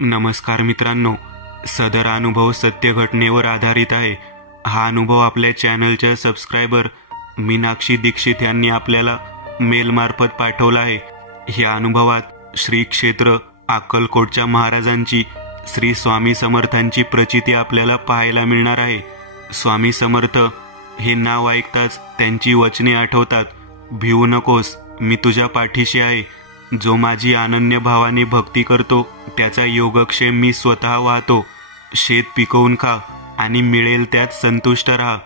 नमस्कार मित्रांनो, सदर अनुभव सत्य घटनेवर आधारित आहे। हा अनुभव आपल्या चॅनलच्या सबस्क्रायबर मीनाक्षी दीक्षित यांनी आपल्याला मेलमार्फत पाठवला आहे। या अनुभवात श्री क्षेत्र अक्कलकोटच्या महाराजांची श्री स्वामी समर्थांची प्रचिती आपल्याला पाहायला मिळणार आहे। स्वामी समर्थ हे नाव ऐकताच त्यांची वचने आठवतात। भिवू नकोस, मी तुझ्या पाठीशी आहे। जो माझी अनन्य भावाने भक्ती करतो त्याचा योगक्षेम मी स्वतः वाहतो। शेत पिकवून खा आणि मिळेल त्यात संतुष्ट राहा।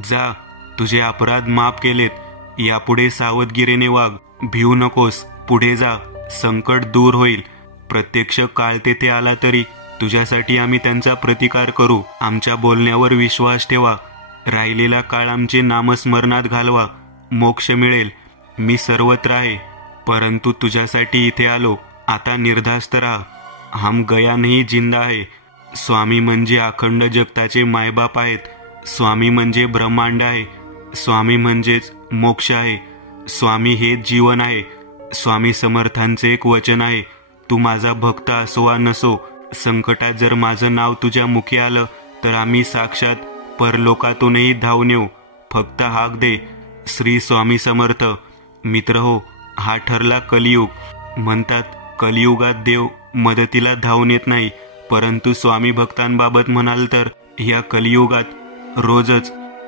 जा, तुझे अपराध माफ केलेत। यापुढे सावधगिरीने वाग, भिवू नकोस, पुढे जा, संकट दूर होईल। प्रत्यक्ष काळ तेथे आला तरी तुझ्यासाठी आम्ही त्यांचा प्रतिकार करू। आमच्या बोलण्यावर विश्वास ठेवा। राहिलेला काळ आमचे नामस्मरणात घालवा, मोक्ष मिळेल। मी सर्वत्र आहे, परंतु तुझ्यासाठी इथे आलो। आता निर्धास्त राहा। हम गया नहीं जिंदा आहे। स्वामी म्हणजे अखंड जगताचे मायबाप आहेत। स्वामी म्हणजे ब्रह्मांड आहे। स्वामी म्हणजेच मोक्ष आहे। स्वामी हेच जीवन आहे। स्वामी समर्थांचे एक वचन आहे, तू माझा भक्त असो वा नसो, संकटात जर माझं नाव तुझ्या मुखी आलं तर आम्ही साक्षात परलोकातूनही धावून येऊ। फक्त हाक दे। श्री स्वामी समर्थ। मित्र हो, हा ठरला कलियुग। म्हणतात कलियुगात देव मदतीला धावून येत नाही, परंतु स्वामी भक्तांबाबत म्हणाल तर या कलियुगात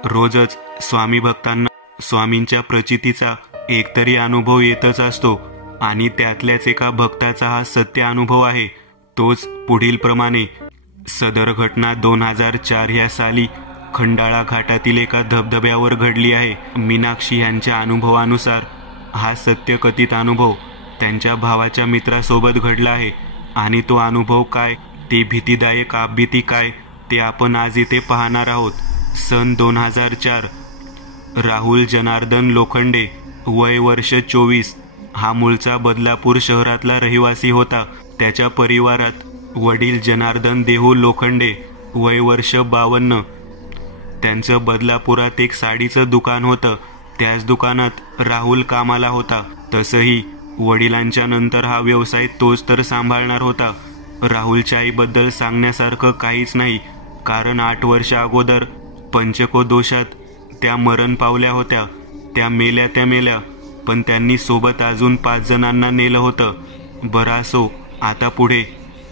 रोजच स्वामी भक्तांना स्वामींच्या प्रचितीचा एकतरी अनुभव येतच असतो। आणि त्यातल्याच एका भक्ताचा हा सत्य अनुभव आहे। तोच पुढील प्रमाणे। सदर घटना 2004 या साली खंडाळा घाटातील एका धबधब्यावर घडली आहे। मीनाक्षी यांच्या अनुभवानुसार हा सत्यकथित अनुभव त्यांच्या भावाच्या मित्रासोबत घडला आहे। आणि तो अनुभव काय, ते भीतीदायक आपबीती काय, ते आपण आज इथे पाहणार आहोत। सन 2004। राहुल जनार्दन लोखंडे, वय वर्ष 24, हा मूळचा बदलापूर शहरातला रहिवासी होता। त्याच्या परिवारात वडील जनार्दन देहू लोखंडे, वय वर्ष 52, त्यांचं बदलापुरात एक साडीचं दुकान होतं। त्याच दुकानात राहुल कामाला होता। तसंही वडिलांच्या नंतर हा व्यवसाय तोच तर सांभाळणार होता। राहुलच्या आईबद्दल सांगण्यासारखं काहीच नाही, कारण 8 वर्ष अगोदर पंचको दोषात त्या मरण पावल्या होत्या। त्या मेल्या, पण त्यांनी सोबत अजून 5 जणांना नेलं होतं। बरं असो, आता पुढे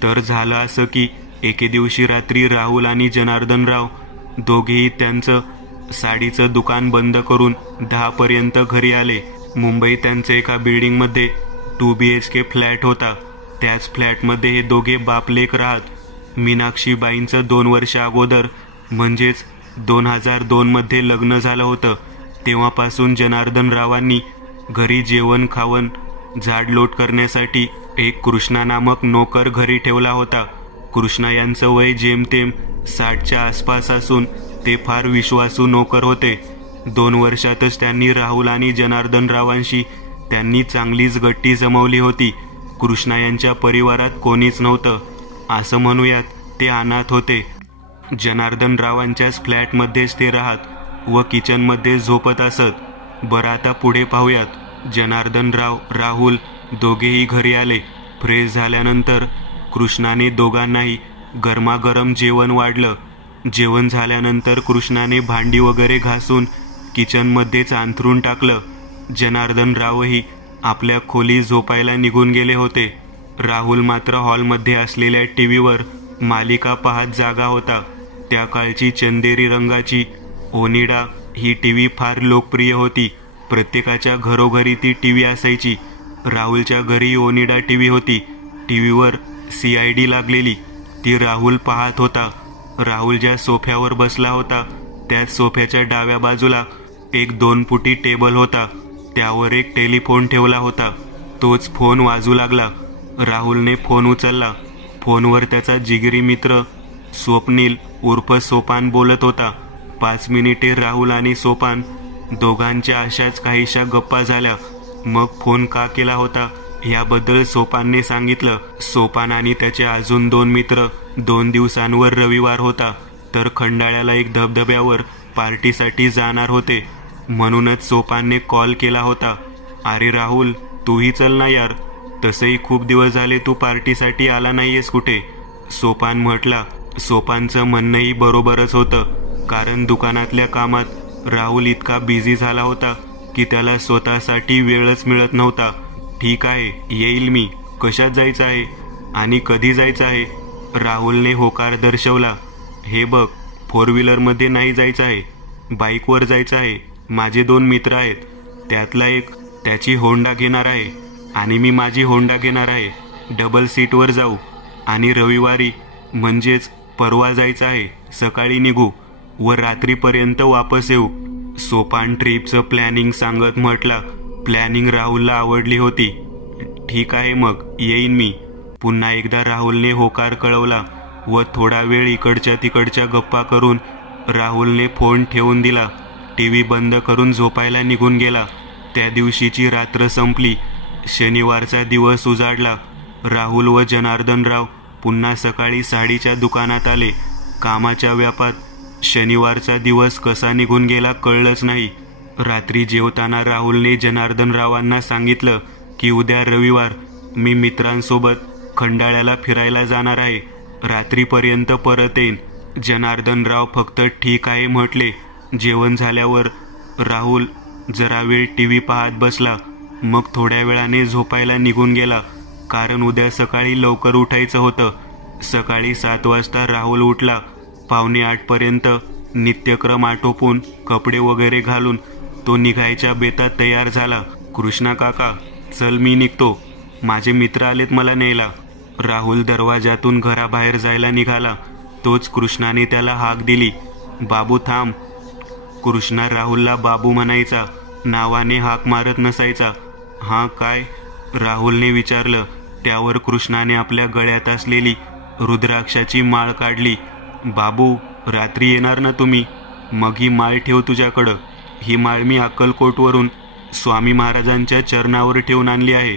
तर झालं असं की एके दिवशी रात्री राहुल आणि जनार्दनराव दोघेही त्यांचं साडीचं दुकान बंद करून 10 पर्यंत घरी आले। मुंबईत त्यांचं एका बिल्डिंगमध्ये 2 BHK फ्लॅट होता। त्याच फ्लॅटमध्ये हे दोघे बापलेक राहत। मीनाक्षीबाईंचं 2 वर्ष अगोदर म्हणजेच 2002 मध्ये लग्न झालं होतं। तेव्हापासून जनार्दनरावांनी घरी जेवण खावण झाडलोट करण्यासाठी एक कृष्णा नामक नोकर घरी ठेवला होता। कृष्णा यांचं वय जेमतेम 60च्या आसपास असून ते फार विश्वासू नोकर होते। 2 वर्षातच त्यांनी राहुल आणि जनार्दनरावांशी त्यांनी चांगलीच गट्टी जमवली होती। कृष्णा यांच्या परिवारात कोणीच नव्हतं, असं म्हणूयात ते अनाथ होते। जनार्दनरावांच्याच फ्लॅटमध्येच ते राहत व किचनमध्ये झोपत असत। बरं, आता पुढे पाहूयात। जनार्दनराव राहुल दोघेही घरी आले। फ्रेश झाल्यानंतर कृष्णाने दोघांनाही गरमागरम जेवण वाढलं। जेवण झाल्यानंतर कृष्णाने भांडी वगैरे घासून किचनमध्येच अंथरून टाकलं। जनार्दनरावही आपल्या खोली झोपायला निघून गेले होते। राहुल मात्र हॉलमध्ये असलेल्या टीव्हीवर मालिका पाहत जागा होता। त्या काळची चंदेरी रंगाची ओनिडा ही टीव्ही फार लोकप्रिय होती। प्रत्येकाच्या घरोघरी ती टीव्ही असायची। राहुलच्या घरी ओनिडा टीव्ही होती। टीव्हीवर CID लागलेली ती राहुल पाहत होता। राहुल ज्या सोफ्यावर बसला होता त्याच सोफ्याच्या डाव्या बाजूला एक 2 फुटी टेबल होता। त्यावर एक टेलिफोन ठेवला होता। तोच फोन वाजू लागला। राहुलने फोन उचलला। फोनवर त्याचा जिगरी मित्र स्वप्नील उर्फ सोपान बोलत होता। 5 मिनिटे राहुल आणि सोपान दोघांच्या अशाच काहीशा गप्पा झाल्या। मग फोन का केला होता याबद्दल सोपानने सांगितलं। सोपान आणि त्याचे अजून 2 मित्र 2 दिवसांवर रविवार होता तर खंडाळ्याला एक धबधब्यावर पार्टीसाठी जाणार होते, म्हणूनच सोपानने कॉल केला होता। अरे राहुल, तूही चल ना यार, तसंही खूप दिवस झाले तू पार्टीसाठी आला नाहीयेस कुठे, सोपान म्हटला. सोपानचं म्हणणंही बरोबरच होतं, कारण दुकानातल्या कामात राहुल इतका बिझी झाला होता की त्याला स्वतःसाठी वेळच मिळत नव्हता. ठीक आहे, येईल मी. कशात जायचं आहे आणि कधी जायचं आहे? राहुलने होकार दर्शवला. हे बघ, 4 व्हीलरमध्ये नाही जायचं आहे, बाईकवर जायचं आहे. माझे 2 मित्र आहेत, त्यातला एक त्याची होंडा घेणार आहे आणि मी माझी होंडा घेणार आहे. डबल सीटवर जाऊ आणि रविवारी म्हणजेच परवा जायचं आहे. सकाळी निघू व रात्रीपर्यंत वापस येऊ. सोपान ट्रिपचं प्लॅनिंग सांगत म्हटला. प्लॅनिंग राहुलला आवडली होती. ठीक आहे मग, येईन मी. पुन्हा एकदा राहुलने होकार कळवला व थोडा वेळ इकडच्या तिकडच्या गप्पा करून राहुलने फोन ठेवून दिला. टीव्ही बंद करून झोपायला निघून गेला. त्या दिवशीची रात्र संपली. शनिवारचा दिवस उजाडला. राहुल व जनार्दनराव पुन्हा सकाळी साडीच्या दुकानात आले. कामाच्या व्यापात शनिवारचा दिवस कसा निघून गेला कळलंच नाही. रात्री जेवताना राहुलने जनार्दनरावांना सांगितलं की उद्या रविवार, मी मित्रांसोबत खंडाळ्याला फिरायला जाणार आहे. रात्रीपर्यंत परत येईन. जनार्दनराव फक्त ठीक आहे म्हटले. जेवण झाल्यावर राहुल जरा वेळ टीव्ही पाहत बसला. मग थोड्या वेळाने झोपायला निघून गेला, कारण उद्या सकाळी लवकर उठायचं होतं. सकाळी 7 वाजता राहुल उठला. 7:45 पर्यंत नित्यक्रम आटोपून कपडे वगैरे घालून तो निघायच्या बेतात तयार झाला. कृष्णा काका, चल मी निघतो, माझे मित्र आलेत मला न्यायला. राहुल दरवाजातून घराबाहेर जायला निघाला. तोच कृष्णाने त्याला हाक दिली. बाबू थांब. कृष्णा राहुलला बाबू म्हणायचा, नावाने हाक मारत नसायचा. हां काय? राहुलने विचारलं. त्यावर कृष्णाने आपल्या गळ्यात असलेली रुद्राक्षाची माळ काढली. बाबू, रात्री येणार ना तुम्ही? मग ही माळ ठेव तुझ्याकडं. ही माळ मी अक्कलकोटवरून स्वामी महाराजांच्या चरणावर ठेवून आणली आहे.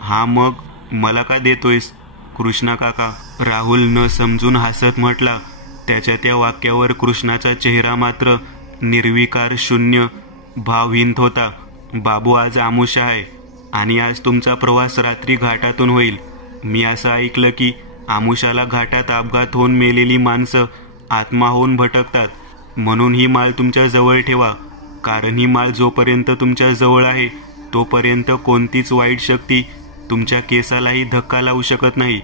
हा मग मला का देतोयस? कृष्णा काका, राहुल न समजून हसत म्हटला. त्याच्या त्या वाक्यावर कृष्णाचा चेहरा मात्र निर्विकार शून्य भावहीन होता. बाबू, आज आमुषा आहे आणि आज तुमचा प्रवास रात्री घाटातून होईल. मी असं ऐकलं की आमुषाला घाटात अपघात होऊन मेलेली माणसं आत्मा होऊन भटकतात. म्हणून ही माळ तुमच्या जवळ ठेवा, कारण ही माळ जोपर्यंत तुमच्या जवळ आहे तोपर्यंत कोणतीच वाईट शक्ती तुमच्या केसालाही धक्का लावू शकत नाही.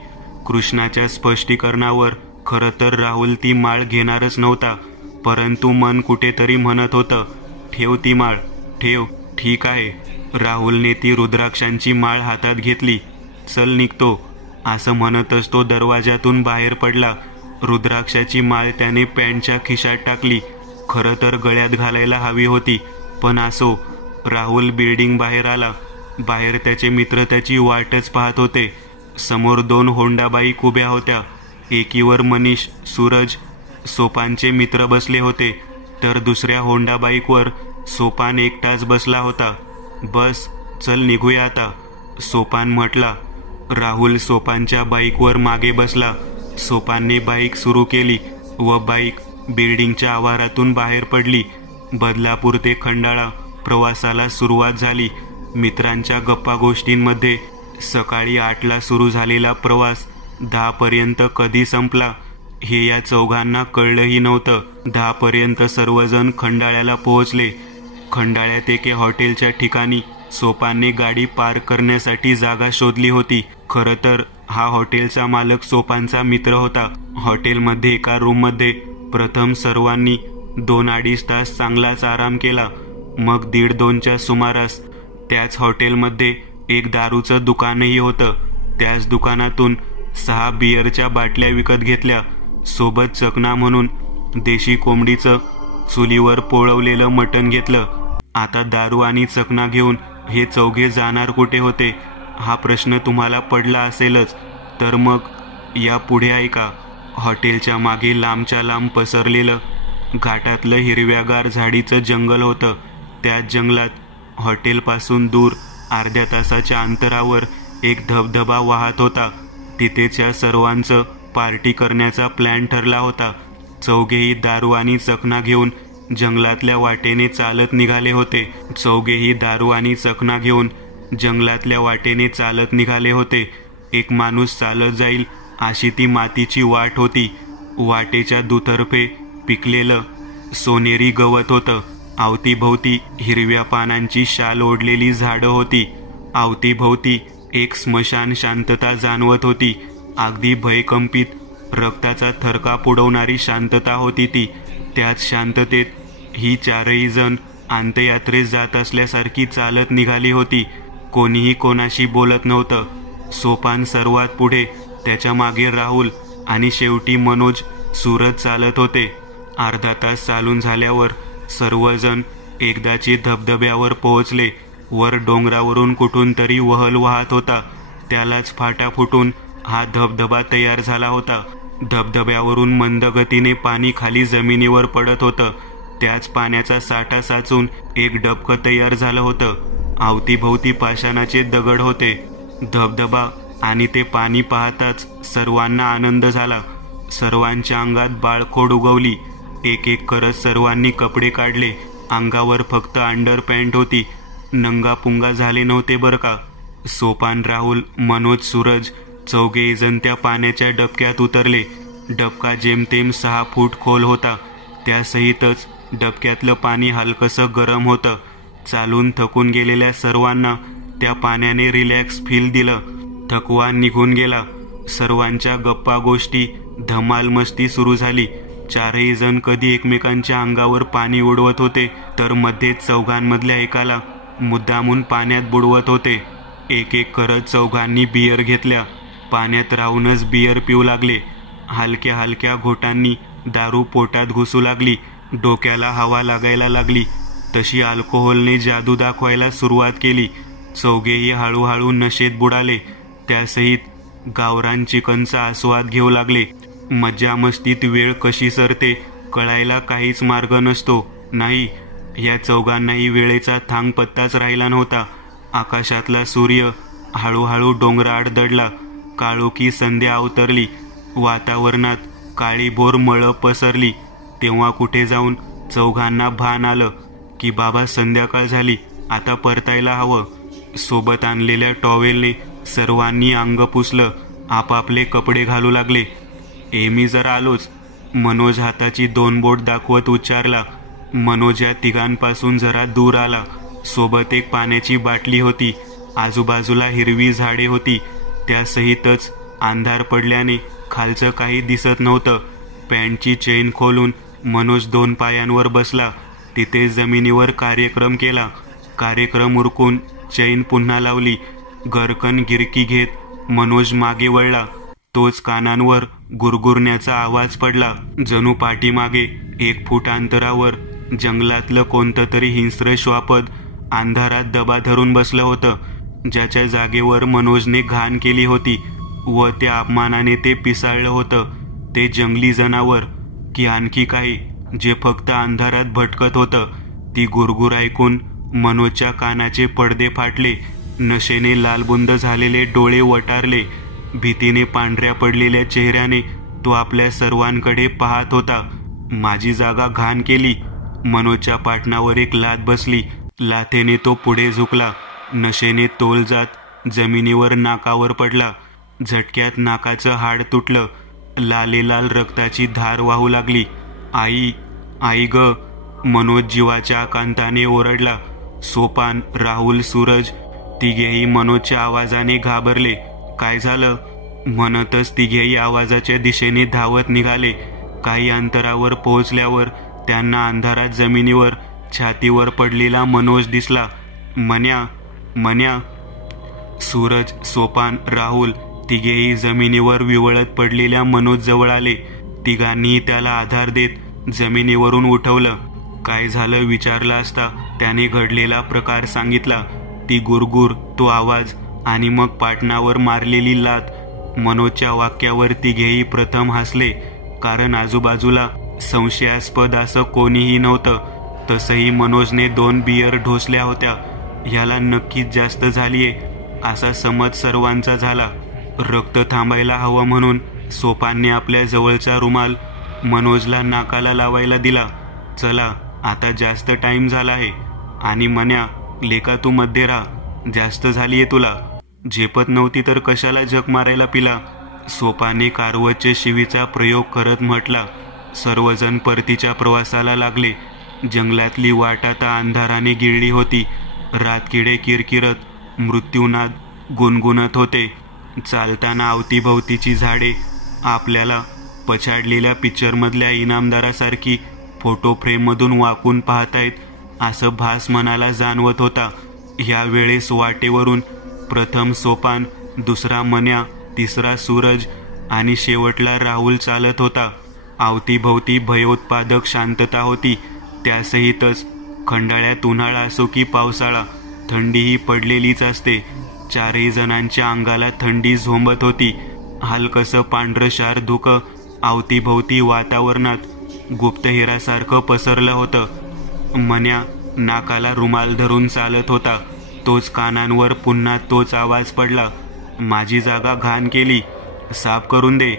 कृष्णाच्या स्पष्टीकरणावर खरं तर राहुल ती माळ घेणारच नव्हता, परंतु मन कुठेतरी म्हणत होतं, ठेव ती माळ, ठेव. ठीक आहे. राहुलने ती रुद्राक्षांची माळ हातात घेतली. चल निघतो, असं म्हणतच तो दरवाजातून बाहेर पडला. रुद्राक्षाची माळ त्याने पॅन्टच्या खिशात टाकली. खरं तर गळ्यात घालायला हवी होती, पण असो. राहुल बिल्डिंग बाहेर आला. बाहेर त्याचे मित्र त्याची वाटच पाहत होते. समोर 2 होंडा बाईक उभ्या होत्या. एकीवर मनीष, सूरज, सोपानचे मित्र बसले होते, तर दुसऱ्या होंडा बाईकवर सोपान एकटाच बसला होता. बस, चल निघूया आता, सोपान म्हटला. राहुल सोपानच्या बाईकवर मागे बसला. सोपानने बाईक सुरू केली व बाईक बिल्डिंगच्या आवारातून बाहेर पडली. बदलापूर ते खंडाळा प्रवासाला सुरुवात झाली. मित्रांच्या गप्पा गोष्टींमध्ये सकाळी 8ला सुरू झालेला प्रवास 10 पर्यंत कधी संपला हे या चौघांना कळलंही नव्हतं. 10 पर्यंत सर्वजण खंडाळ्याला पोहोचले. खंडाळ्यात एके हॉटेलच्या ठिकाणी सोपानने गाडी पार्क करण्यासाठी जागा शोधली होती. खरं तर हा हॉटेलचा मालक सोपानचा मित्र होता. हॉटेलमध्ये एका रूममध्ये प्रथम सर्वांनी 2-2.5 तास चांगलाच आराम केला. मग 1:30-2च्या सुमारास त्याच हॉटेलमध्ये एक दारूचं दुकानही होतं. त्याच दुकानातून 6 बिअरच्या बाटल्या विकत घेतल्या. सोबत चकना म्हणून देशी कोंबडीचं चुलीवर पोळवलेलं मटण घेतलं. आता दारू आणि चकना घेऊन हे चौघे जाणार कुठे होते हा प्रश्न तुम्हाला पडला असेलच. तर मग या पुढे ऐका. हॉटेलच्या मागे लांबच्या लांब पसरलेलं घाटातलं हिरव्यागार झाडीचं जंगल होतं. त्याच जंगलात हॉटेलपासून दूर अर्ध्या तासाच्या अंतरावर एक धबधबा वाहत होता. तिथेच्या सर्वांचं पार्टी करण्याचा प्लॅन ठरला होता. चौघेही दारू आणि चकना घेऊन जंगलातल्या वाटेने चालत निघाले होते. चौघेही दारू आणि चकना घेऊन जंगलातल्या वाटेने चालत निघाले होते. एक माणूस चालत जाईल अशी ती मातीची वाट होती. वाटेच्या दुतर्फे पिकलेलं सोनेरी गवत होतं. अवतीभोवती हिरव्या पानांची शाल ओढलेली झाडं होती. अवतीभोवती एक स्मशान शांतता जाणवत होती. अगदी भयकंपित रक्ताचा थरकाप उडवणारी शांतता होती ती. त्याच शांततेत ही चारही जण अंत्ययात्रेस जात असल्यासारखी चालत निघाली होती. कोणीही कोणाशी बोलत नव्हतं. सोपान सर्वात पुढे, त्याच्या मागे राहुल आणि शेवटी मनोज, सूरज चालत होते. अर्धा तास चालून झाल्यावर सर्वजण एकदाची धबधब्यावर पोहोचले. वर डोंगरावरून कुठून तरी वहल वाहत होता. त्यालाच फाटा फुटून हा धबधबा तयार झाला होता. धबधब्यावरून मंद गतीने पाणी खाली जमिनीवर पडत होतं. त्याच पाण्याचा साठा साचून एक डबकं तयार झालं होतं. अवतीभोवती पाषाणाचे दगड होते. धबधबा आणि ते पाणी पाहताच सर्वांना आनंद झाला. सर्वांच्या अंगात बाळखोड उगवली. एक एक करत सर्वांनी कपडे काढले. अंगावर फक्त अंडरपॅन्ट होती. नंगापुंगा झाले नव्हते बरं का. सोपान, राहुल, मनोज, सूरज चौघेही जण त्या पाण्याच्या डबक्यात उतरले. डबका जेमतेम 6 फूट खोल होता. त्यासहितच डबक्यातलं पाणी हलकसं गरम होतं. चालून थकून गेलेल्या सर्वांना त्या पाण्याने रिलॅक्स फील दिलं. थकवा निघून गेला. सर्वांच्या गप्पा गोष्टी, धमाल मस्ती सुरू झाली. चारही जण कधी एकमेकांच्या अंगावर पाणी उडवत होते तर मध्येच चौघांमधल्या एकाला मुद्दामून पाण्यात बुडवत होते. एक एक करत चौघांनी बियर घेतल्या. पाण्यात राहूनच बियर पिऊ लागले. हलक्या हलक्या घोटांनी दारू पोटात घुसू लागली. डोक्याला हवा लागायला लागली. तशी अल्कोहोलने जादू दाखवायला सुरुवात केली. चौघेही हळूहळू नशेत बुडाले. त्यासहित गावरान चिकनचा आस्वाद घेऊ लागले. मज्जा मस्तीत वेळ कशी सरते कळायला काहीच मार्ग नसतो. नाही, या चौघांनाही वेळेचा थांग पत्ताच राहिला नव्हता. आकाशातला सूर्य हळूहळू डोंगराआड दडला. काळोखी संध्या अवतरली. वातावरणात काळीभोर मळं पसरली. तेव्हा कुठे जाऊन चौघांना भान आलं की बाबा संध्याकाळ झाली, आता परतायला हवं. सोबत आणलेल्या टॉवेलने सर्वांनी अंग पुसलं. आपापले कपडे घालू लागले. मी जरा आलोच, मनोज हाताची 2 बोट दाखवत उच्चारला. मनोज या तिघांपासून जरा दूर आला. सोबत एक पाण्याची बाटली होती. आजूबाजूला हिरवी झाडे होती. त्यासहितच अंधार पडल्याने खालचं काही दिसत नव्हतं. पॅन्टची चेन खोलून मनोज 2 पायांवर बसला. तिथे जमिनीवर कार्यक्रम केला. कार्यक्रम उरकून चैन पुन्हा लावली. गरकन गिरकी घेत मनोज मागे वळला. तोच कानांवर गुरगुरण्याचा आवाज पडला. जणू पाठीमागे 1 फूट अंतरावर जंगलातलं कोणतं तरी हिंस्र श्वापद अंधारात दबा धरून बसलं होतं. ज्याच्या जागेवर मनोजने घाण केली होती व त्या अपमानाने ते पिसाळलं होतं. ते जंगली जनावर की आणखी काही जे फक्त अंधारात भटकत होतं. ती गुरगुर ऐकून मनोजच्या कानाचे पडदे फाटले. नशेने लालबुंद झालेले डोळे वटारले. भीतीने पांढऱ्या पडलेल्या चेहऱ्याने तो आपल्या सर्वांकडे पाहत होता. माझी जागा घाण केली. मनोजच्या पाटणावर एक लाथ बसली. लाथेने तो पुढे झुकला. नशेने तोल जात जमिनीवर नाकावर पडला. झटक्यात नाकाचं हाड तुटलं. लालेलाल रक्ताची धार वाहू लागली. आई, आई ग, मनोज जीवाच्या आकांताने ओरडला. सोपान, राहुल, सूरज तिघेही मनोजच्या आवाजाने घाबरले. काय झालं म्हणतच तिघेही आवाजाच्या दिशेने धावत निघाले. काही अंतरावर पोहोचल्यावर त्यांना अंधारात जमिनीवर छातीवर पडलेला मनोज दिसला. मन्या, मन्या. सूरज, सोपान, राहुल तिघेही जमिनीवर विवळत पडलेल्या मनोज जवळ आले. तिघांनी त्याला आधार देत जमिनीवरून उठवलं. काय झालं विचारलं असता त्याने घडलेला प्रकार सांगितला. ती गुरगुर, तो आवाज आणि मग पाटणावर मारलेली लाथ. मनोजच्या वाक्यावर तिघेही प्रथम हसले, कारण आजूबाजूला संशयास्पद असं कोणीही नव्हतं. तसंही मनोजने 2 बियर ढोसल्या होत्या. ह्याला नक्कीच जास्त झालीये असा समज सर्वांचा झाला. रक्त थांबायला हवं म्हणून सोपानने आपल्या जवळचा रुमाल मनोजला नाकाला लावायला दिला. चला, आता जास्त टाइम झाला आहे. आणि मन्या, लेका तू मध्ये राहा. जास्त झालीये तुला. झेपत नव्हती तर कशाला जग मारायला पिला. सोपाने कारवतच्या शिवीचा प्रयोग करत म्हटला. सर्वजण परतीच्या प्रवासाला लागले. जंगलातली वाट आता अंधाराने गिळली होती. रातकिडे किरकिरत मृत्यूनाद गुणगुणत होते. चालताना अवतीभवतीची झाडे आपल्याला पछाडलेल्या पिक्चरमधल्या इनामदारासारखी फोटो फ्रेममधून वाकून पाहतायत असं भास मनाला जाणवत होता. ह्या वेळेस वाटेवरून प्रथम सोपान, दुसरा मन्या, तिसरा सूरज आणि शेवटला राहुल चालत होता. अवतीभवती भयोत्पादक शांतता होती. त्यासहितच खंडाळ्यात उन्हाळा असो की पावसाळा, थंडीही पडलेलीच असते. चारही जणांच्या अंगाला थंडी झोंबत होती. हलकसं पांढरशार धुकं अवतीभवती वातावरणात गुप्तहेरासारखं पसरलं होतं. मन्या नाकाला रुमाल धरून चालत होता. तोच कानांवर पुन्हा तोच आवाज पडला. माझी जागा घाण केली, साफ करून दे.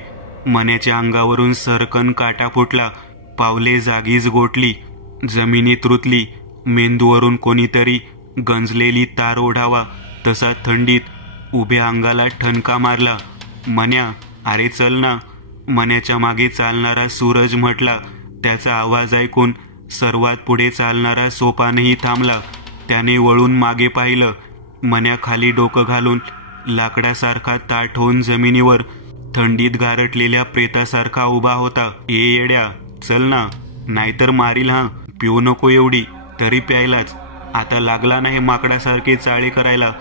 मन्याच्या अंगावरून सरकन काटा फुटला. पावले जागीच गोठली, जमिनीत रुतली. मेंदूवरून कोणीतरी गंजलेली तार ओढावा तसा थंडीत उभ्या अंगाला ठणका मारला. मन्या, अरे चल ना. मन्याच्या मागे चालणारा सूरज म्हटला. त्याचा आवाज ऐकून सर्वात पुढे चालणारा सोपानही थांबला. त्याने वळून मागे पाहिलं. मन्या खाली डोकं घालून लाकडासारखा ताठ होऊन जमिनीवर थंडीत गारटलेल्या प्रेतासारखा उभा होता. ए येड्या, चल ना, नाहीतर मारील. हा, पिऊ नको एवढी, तरी प्यायलाच. आता लागला नाही माकडासारखे चाळे करायला.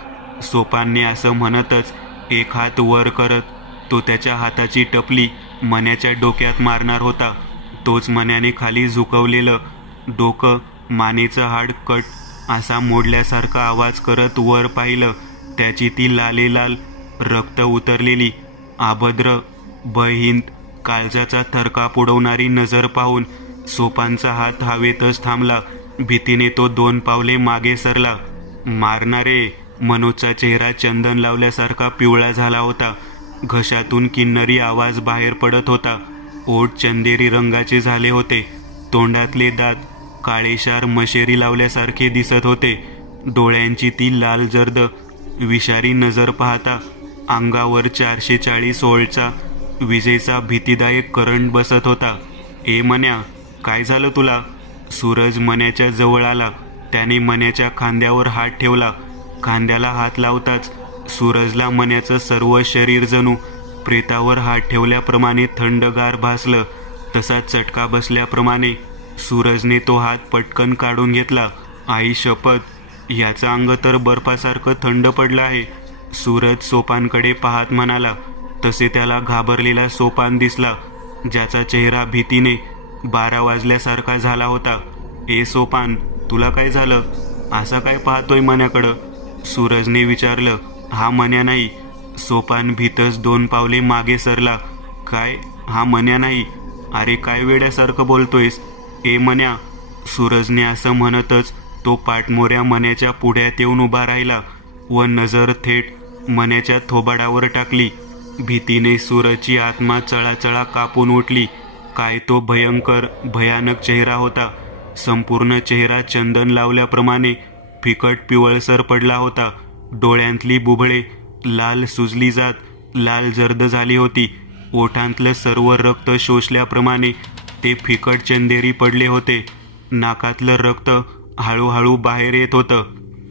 सोपानने असं म्हणतच एक हात वर करत तो त्याच्या हाताची टपली मन्याच्या डोक्यात मारणार होता. तोच मन्याने खाली झुकवलेलं डोकं, मानेचं हाड कट असा मोडल्यासारखा आवाज करत वर पाहिलं. त्याची ती लालेलाल रक्त उतरलेली अभद्र भयहीन काळजाचा थरकाप उडवणारी नजर पाहून सोपानचा हात हवेतच थांबला. भीतीने तो 2 पावले मागे सरला. मारणारे. मनोजचा चेहरा चंदन लावल्यासारखा पिवळा झाला होता. घशातून किन्नरी आवाज बाहेर पडत होता. ओठ चंदेरी रंगाचे झाले होते. तोंडातले दात काळेशार मशेरी लावल्यासारखे दिसत होते. डोळ्यांची ती लाल जर्द विषारी नजर पाहता अंगावर 440 व्होल्टचा विजेचा भीतीदायक करंट बसत होता. ए मन्या, काय झालं तुला? सूरज मन्याच्या जवळ आला. त्याने मन्याच्या खांद्यावर हात ठेवला. खांद्याला हात लावताच सूरजला मन्याचं सर्व शरीर जणू प्रेतावर हात ठेवल्याप्रमाणे थंडगार भासलं. तसा चटका बसल्याप्रमाणे सूरजने तो हात पटकन काढून घेतला. आई शपथ, याचं अंग तर बर्फासारखं थंड पडलं आहे. सूरज सोपानकडे पाहत म्हणाला. तसे त्याला घाबरलेला सोपान दिसला, ज्याचा चेहरा भीतीने 12 वाजल्यासारखा झाला होता. ए सोपान, तुला काय झालं? असा काय पाहतोय मन्याकडं? सूरजने विचारलं. हा मन्या नाही. सोपान भीतच 2 पावले मागे सरला. काय? हा मन्या नाही? अरे काय वेड्यासारखं बोलतोयस? ए मन्या. सूरजने असं म्हणतच तो पाठमोऱ्या मन्याच्या पुढ्यात येऊन उभा राहिला व नजर थेट मन्याच्या थोबाडावर टाकली. भीतीने सूरजची आत्मा चळाचळा कापून उठली. काय तो भयंकर भयानक चेहरा होता. संपूर्ण चेहरा चंदन लावल्याप्रमाणे फिकट पिवळसर पडला होता. डोळ्यांतली बुबळे लाल सुजली जात लाल जर्द झाली होती. ओठांतलं सर्व रक्त शोषल्याप्रमाणे ते फिकट चंदेरी पडले होते. नाकातलं रक्त हळूहळू बाहेर येत होतं.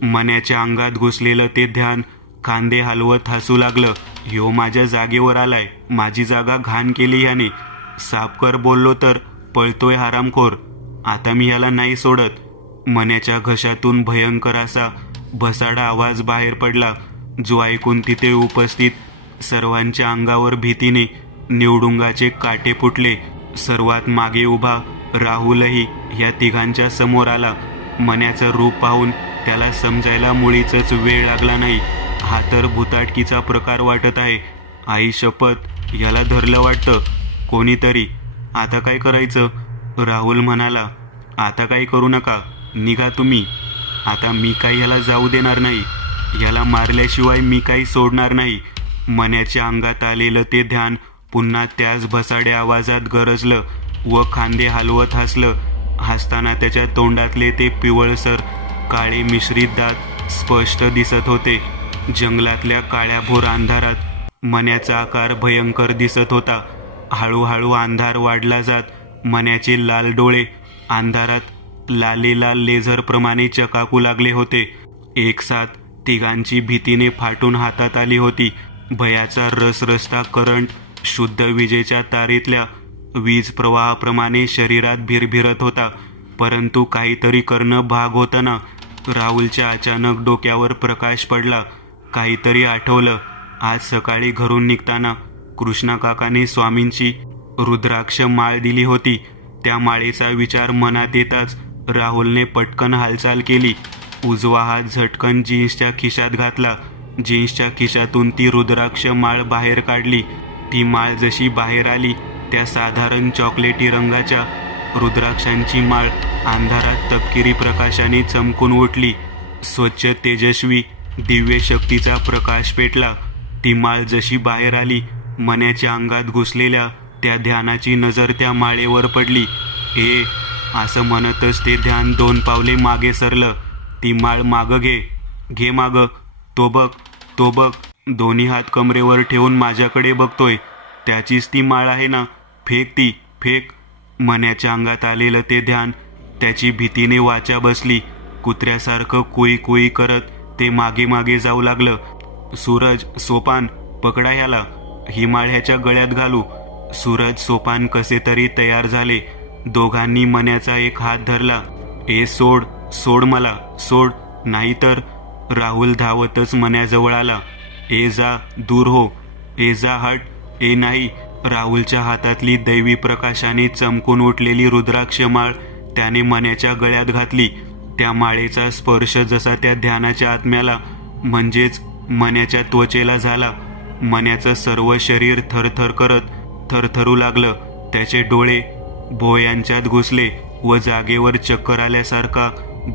मन्याच्या अंगात घुसलेलं ते ध्यान खांदे हलवत हसू लागलं. ह्यो माझ्या जागेवर आलाय. माझी जागा घाण केली ह्याने. साफ कर बोललो तर पळतोय हरामखोर. आता मी ह्याला नाही सोडत. मन्याच्या घशातून भयंकर असा भसाडा आवाज बाहेर पडला, जो ऐकून तिथे उपस्थित सर्वांच्या अंगावर भीतीने निवडुंगाचे काटे फुटले. सर्वात मागे उभा राहुलही ह्या तिघांच्या समोर आला. मन्याचं रूप पाहून त्याला समजायला मुळीच वेळ लागला नाही. हा तर भुताटकीचा प्रकार वाटत आहे. आई शपथ, याला धरलं वाटतं कोणीतरी. आता काय करायचं? राहुल म्हणाला. आता काही करू नका, निघा तुम्ही. आता मी काही याला जाऊ देणार नाही. याला मारल्याशिवाय मी काही सोडणार नाही. मन्याच्या अंगात आलेलं ते ध्यान पुन्हा त्याच भसाड्या आवाजात गरजलं व खांदे हलवत हसलं. हसताना त्याच्या तोंडातले ते पिवळसर काळे मिश्रित दात स्पष्ट दिसत होते. जंगलातल्या काळ्याभोर अंधारात मण्याचा आकार भयंकर दिसत होता. हळूहळू अंधार वाढला जात मण्याचे लाल डोळे अंधारात लालेलाल लेझरप्रमाणे चकाकू लागले होते. एक साथ तिघांची भीतीने फाटून हातात आली होती. भयाचा रसरसता करंट शुद्ध विजेच्या तारेतल्या वीज प्रवाहाप्रमाणे शरीरात भिरभिरत होता. परंतु काहीतरी करणं भाग होतं ना. राहुलच्या अचानक डोक्यावर प्रकाश पडला. काहीतरी आठवलं. आज सकाळी घरून निघताना कृष्णा काकाने स्वामींची रुद्राक्ष माळ दिली होती. त्या माळेचा विचार मनात येताच राहुलने पटकन हालचाल केली. उजवा हात झटकन जीन्सच्या खिशात घातला. जीन्सच्या खिशातून ती रुद्राक्ष माळ बाहेर काढली. ती माळ जशी बाहेर आली त्या साधारण चॉकलेटी रंगाच्या रुद्राक्षांची माळ अंधारात तपकिरी प्रकाशाने चमकून उठली. स्वच्छ तेजस्वी दिव्य शक्तीचा प्रकाश पेटला. ती माळ जशी बाहेर आली मण्याच्या अंगात घुसलेल्या त्या ध्यानाची नजर त्या माळेवर पडली. ए असं म्हणतच ते ध्यान 2 पावले मागे सरलं. ती माळ मागं घे मागं. तो बघ दोन्ही हात कमरेवर ठेवून माझ्याकडे बघतोय. त्याचीच ती माळ आहे ना. फेक. मण्याच्या अंगात आलेलं ते ध्यान त्याची भीतीने वाचा बसली. कुत्र्यासारखं कुई करत ते मागे मागे जाऊ लागलं. सूरज, सोपान, पकडा ह्याला. ही माळ ह्याच्या गळ्यात घालू. सूरज, सोपान कसे तरी तयार झाले. दोघांनी मण्याचा एक हात धरला. ए सोड मला, सोड, नाहीतर. राहुल धावतच मण्याजवळ आला. ए जा, दूर हो. ए जा, हट. ए नाही. राहुलच्या हातातली दैवी प्रकाशाने चमकून उठलेली रुद्राक्ष माळ त्याने मण्याच्या गळ्यात घातली. त्या माळेचा स्पर्श जसा त्या ध्यानाच्या आत्म्याला म्हणजेच मण्याच्या त्वचेला झाला. मण्याचं सर्व शरीर थरथर करत थरथरू लागलं. त्याचे डोळे भोयांच्यात घुसले व जागेवर चक्कर आल्यासारखा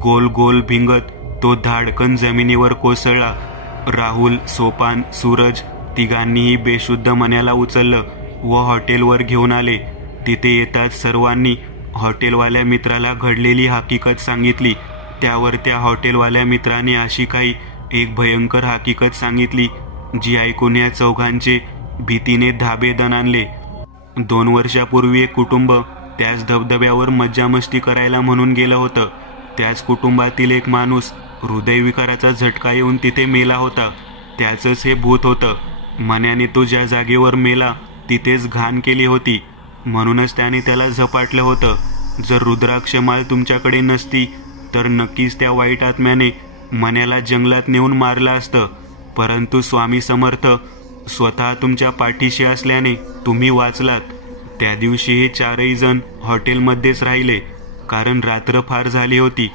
गोल गोल भिंगत तो धाडकन जमिनीवर कोसळला. राहुल, सोपान, सूरज तिघांनीही बेशुद्ध मण्याला उचललं व हॉटेलवर घेऊन आले. तिथे येताच सर्वांनी हॉटेलवाल्या मित्राला घडलेली हकीकत सांगितली. त्यावर त्या हॉटेलवाल्या मित्राने अशी काही एक भयंकर हकीकत सांगितली जी ऐकून या चौघांचे भीतीने धाबे दणाणले. 2 वर्षापूर्वी एक कुटुंब त्याच धबधब्यावर मज्जामस्ती करायला म्हणून गेलं होतं. त्याच कुटुंबातील एक माणूस हृदयविकाराचा झटका येऊन तिथे मेला होता. त्याचंच हे भूत होतं. मण्याने तो ज्या जागेवर मेला तिथेच घाण केली होती. म्हणूनच त्याने त्याला झपाटलं होतं. जर रुद्राक्षमाळ तुमच्याकडे नसती तर नक्कीच त्या वाईट आत्म्याने मण्याला जंगलात नेऊन मारलं असतं. परंतु स्वामी समर्थ स्वतः तुमच्या पाठीशी असल्याने तुम्ही वाचलात. त्या दिवशी हे 4ही जण हॉटेलमध्येच राहिले. कारण रात्र फार झाली होती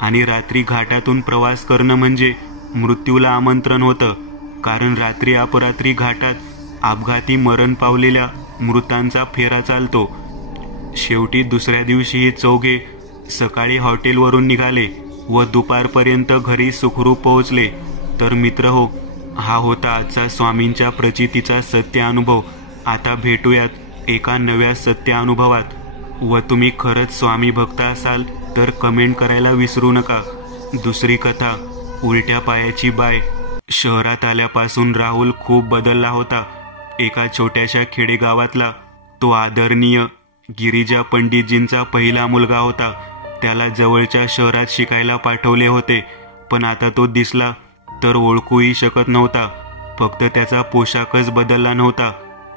आणि रात्री घाटातून प्रवास करणं म्हणजे मृत्यूला आमंत्रण होतं. कारण रात्री अपरात्री घाटात अपघाती मरण पावलेल्या मृतांचा फेरा चालतो. शेवटी दुसऱ्या दिवशी हे चौघे सकाळी हॉटेलवरून निघाले व दुपारपर्यंत घरी सुखरूप पोहोचले. तर मित्र हो, हा होता आजचा स्वामींच्या प्रचितीचा सत्य अनुभव. आता भेटूयात एका नव्या सत्य अनुभवात. व तुम्ही खरंच स्वामी भक्त असाल तर कमेंट करायला विसरू नका. दुसरी कथा, उलट्या पायाची बाय. शहरात आल्यापासून राहुल खूप बदलला होता. एका छोट्याशा खेडेगावातला तो आदरणीय गिरिजा पंडितजींचा पहिला मुलगा होता. त्याला जवळच्या शहरात शिकायला पाठवले होते. पण आता तो दिसला तर ओळखूही शकत नव्हता. फक्त त्याचा पोशाखच बदलला नव्हता,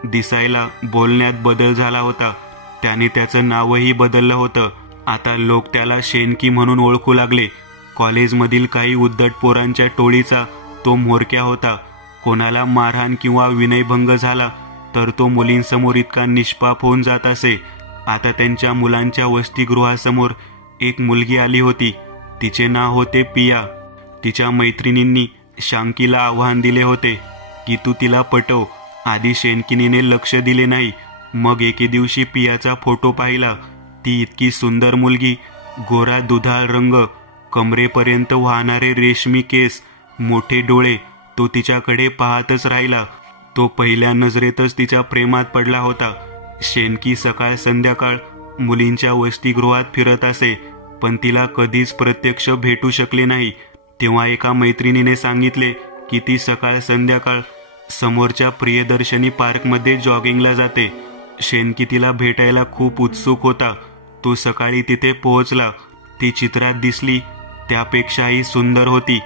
दिसायला बोलण्यात बदल झाला होता. त्याने त्याचं नावही बदललं होतं. आता लोक त्याला शेनकी म्हणून ओळखू लागले. कॉलेजमधील काही उद्धट पोरांच्या टोळीचा तो म्होरक्या होता. कोणाला मारहाण किंवा विनयभंग झाला तर तो मुलींसमोर इतका निष्पाप होऊन जात असे. आता त्यांच्या मुलांच्या वसतिगृहासमोर एक मुलगी आली होती. तिचे नाव होते पिया. तिच्या मैत्रिणींनी शांकीला आव्हान दिले होते की तू तिला पटव. आधी शेनकिनीने लक्ष दिले नाही. मग एके दिवशी पियाचा फोटो पाहिला. ती इतकी सुंदर मुलगी, गोरा दुधाळ रंग, कमरेपर्यंत वाहणारे रेशमी केस, मोठे डोळे. तो तिच्याकडे पाहतच राहिला. तो पहिल्या नजरेतच तिच्या प्रेमात पडला होता. शेनकी सकाळ संध्याकाळ मुलींच्या वसतिगृहात फिरत असे, पण तिला कधीच प्रत्यक्ष भेटू शकले नाही. तेव्हा एका मैत्रिणीने सांगितले की ती सकाळ संध्याकाळ समोरच्या प्रियदर्शनी पार्कमध्ये जॉगिंगला जाते. शेनकी तिला भेटायला खूप उत्सुक होता. तो सकाळी तिथे पोहोचला. ती चित्रात दिसली त्यापेक्षाही सुंदर होती.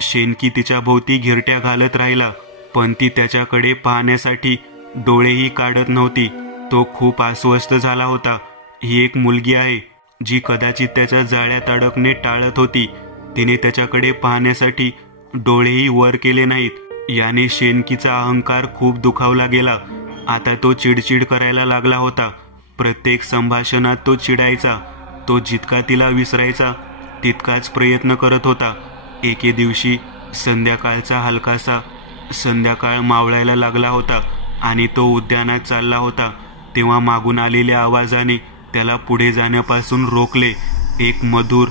शेनकी तिच्या भोवती घिरट्या घालत राहिला, पण ती त्याच्याकडे पाहण्यासाठी डोळेही काढत नव्हती. तो खूप अस्वस्थ झाला होता. ही एक मुलगी आहे जी कदाचित त्याच्या जाळ्यात अडकणे टाळत होती. तिने त्याच्याकडे पाहण्यासाठी डोळेही वर केले नाहीत. याने शेनकीचा अहंकार खूप दुखावला गेला. आता तो चिडचिड करायला लागला होता. प्रत्येक संभाषणात तो चिडायचा. तो जितका तिला विसरायचा तितकाच प्रयत्न करत होता. एके दिवशी संध्याकाळचा हलकासा संध्याकाळ मावळायला लागला होता आणि तो उद्यानात चालला होता. तेव्हा मागून आलेल्या आवाजाने त्याला पुढे जाण्यापासून रोखले. एक मधुर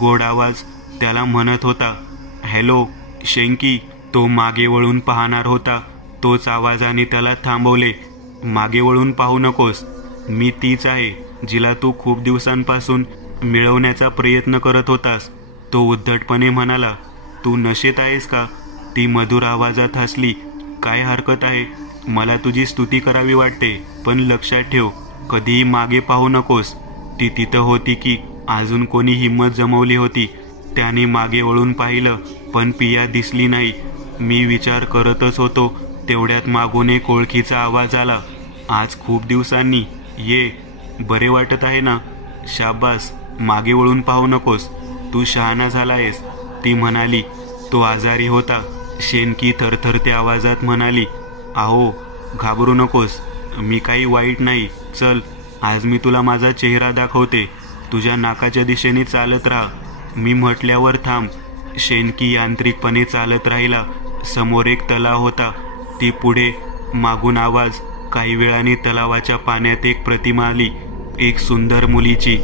गोड आवाज त्याला म्हणत होता, हॅलो शेंकी. तो मागे वळून पाहणार होता. तोच आवाजाने त्याला थांबवले. मागे वळून पाहू नकोस. मी तीच आहे जिला तू खूप दिवसांपासून मिळवण्याचा प्रयत्न करत होतास. तो उद्धटपणे म्हणाला, तू नशेत आहेस का? ती मधुर आवाजात हसली. काय हरकत आहे, मला तुझी स्तुती करावी वाटते, पण लक्षात ठेव कधीही मागे पाहू नकोस. ती तिथं होती की अजून कोणी हिंमत जमवली होती. त्याने मागे वळून पाहिलं, पण पिया दिसली नाही. मी विचार करतच होतो तेवढ्यात मागून एक ओळखीचा आवाज आला. आज खूप दिवसांनी. ये, बरे वाटत आहे ना? शाबास, मागे वळून पाहू नकोस. तू शहाणा झाला आहेस, ती म्हणाली. तो आजारी होता. शेनकी थरथरत्या आवाजात म्हणाली, आहो घाबरू नकोस, मी काही वाईट नाही. चल, आज मी तुला माझा चेहरा दाखवते. तुझ्या नाकाच्या दिशेने चालत राहा. मी म्हटल्यावर थांब. शेनकी यांत्रिकपणे चालत राहिला. समोर एक तलाव होता. ती पुढे. मागून आवाज. काही वेळाने तलावाच्या पाण्यात एक प्रतिमा आली. एक सुंदर मुलीची.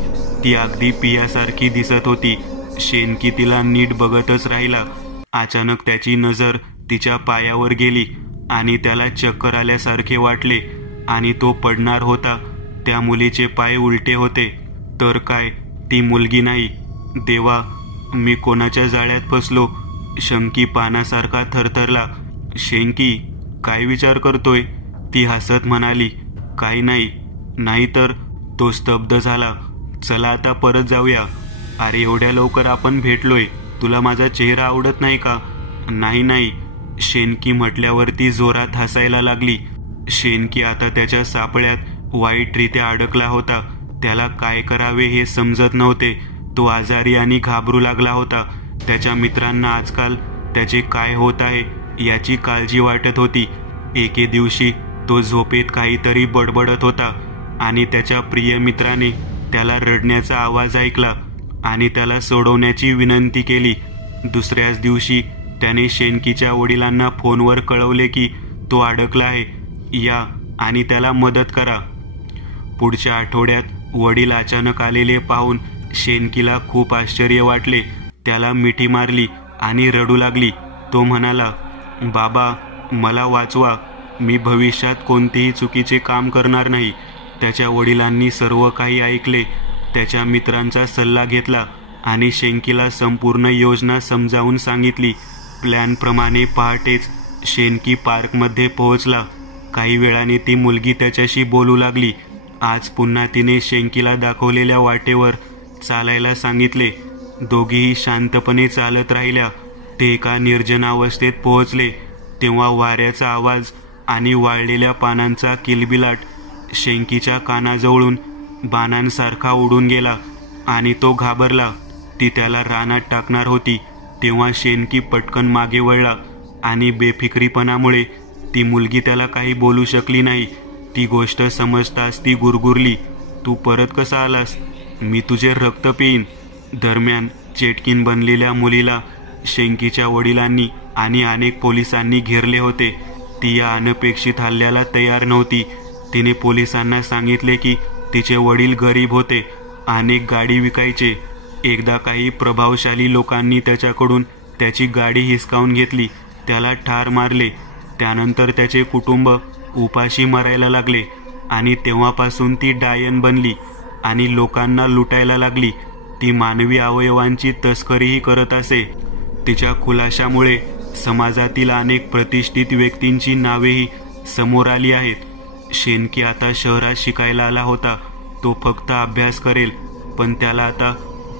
ती अगदी पियासारखी दिसत होती. शेनकी तिला नीट बघतच राहिला. अचानक त्याची नजर तिच्या पायावर गेली आणि त्याला चक्कर आल्यासारखे वाटले आणि तो पडणार होता. त्या मुलीचे पाय उलटे होते. तर काय, ती मुलगी नाही. देवा, मी कोणाच्या जाळ्यात फसलो? शंकी पानासारखा थरथरला. शेंकी, काय विचार करतोय? ती हसत म्हणाली, काही नाही. नाहीतर. तो स्तब्ध झाला. चला आता परत जाऊया. अरे एवढ्या लवकर आपण भेटलोय. तुला माझा चेहरा आवडत नाही का? नाही नाही, शेनकी म्हटल्यावर ती जोरात हसायला लागली. शेनकी आता त्याच्या सापळ्यात वाईटरित्या अडकला होता. त्याला काय करावे हे समजत नव्हते. तो आजारी आणि घाबरू लागला होता. त्याच्या मित्रांना आजकाल त्याचे काय होत आहे याची काळजी वाटत होती. एके दिवशी तो झोपेत काहीतरी बडबडत होता आणि त्याच्या प्रिय मित्राने त्याला रडण्याचा आवाज ऐकला आणि त्याला सोडवण्याची विनंती केली. दुसऱ्याच दिवशी त्याने शेनकीच्या वडिलांना फोनवर कळवले की तो अडकला आहे. या आणि त्याला मदत करा. पुढच्या आठवड्यात वडील अचानक आलेले पाहून शेनकीला खूप आश्चर्य वाटले. त्याला मिठी मारली आणि रडू लागली. तो म्हणाला, बाबा मला वाचवा. मी भविष्यात कोणतेही चुकीचे काम करणार नाही. त्याच्या वडिलांनी सर्व काही ऐकले. त्याच्या मित्रांचा सल्ला घेतला आणि शेनकीला संपूर्ण योजना समजावून सांगितली. प्लॅनप्रमाणे पहाटेच शेनकी पार्कमध्ये पोहोचला. काही वेळाने ती मुलगी त्याच्याशी बोलू लागली. आज पुन्हा तिने शेनकीला दाखवलेल्या वाटेवर चालायला सांगितले. दोघीही शांतपणे चालत राहिल्या. ते एका निर्जनावस्थेत पोहोचले. तेव्हा वाऱ्याचा आवाज आणि वाळलेल्या पानांचा किलबिलाट शेनकीच्या कानाजवळून बाणांसारखा उडून गेला आणि तो घाबरला. ती त्याला रानात टाकणार होती. तेव्हा शेनकी पटकन मागे वळला आणि बेफिक्रीपणामुळे ती मुलगी त्याला काही बोलू शकली नाही. ती गोष्ट समजताच ती गुरगुरली, तू परत कसा आलास? मी तुझे रक्त पिईन. दरम्यान चेटकीन बनलेल्या मुलीला शेनकीच्या वडिलांनी आणि अनेक पोलिसांनी घेरले होते. ती या अनपेक्षित हल्ल्याला तयार नव्हती. तिने पोलिसांना सांगितले की तिचे वडील गरीब होते, अनेक गाडी विकायचे. एकदा काही प्रभावशाली लोकांनी त्याच्याकडून त्याची गाडी हिसकावून घेतली. त्याला ठार मारले. त्यानंतर त्याचे कुटुंब उपाशी मरायला लागले आणि तेव्हापासून ती डायन बनली आणि लोकांना लुटायला लागली. ती मानवी अवयवांची तस्करीही करत असे. तिच्या खुलाशामुळे समाजातील अनेक प्रतिष्ठित व्यक्तींची नावेही समोर आली आहेत. शेनकी आता शहरात शिकायला आला होता. तो फक्त अभ्यास करेल, पण त्याला आता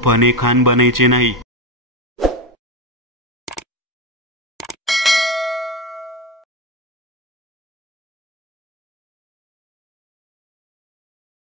फने खान बनायचे नाही.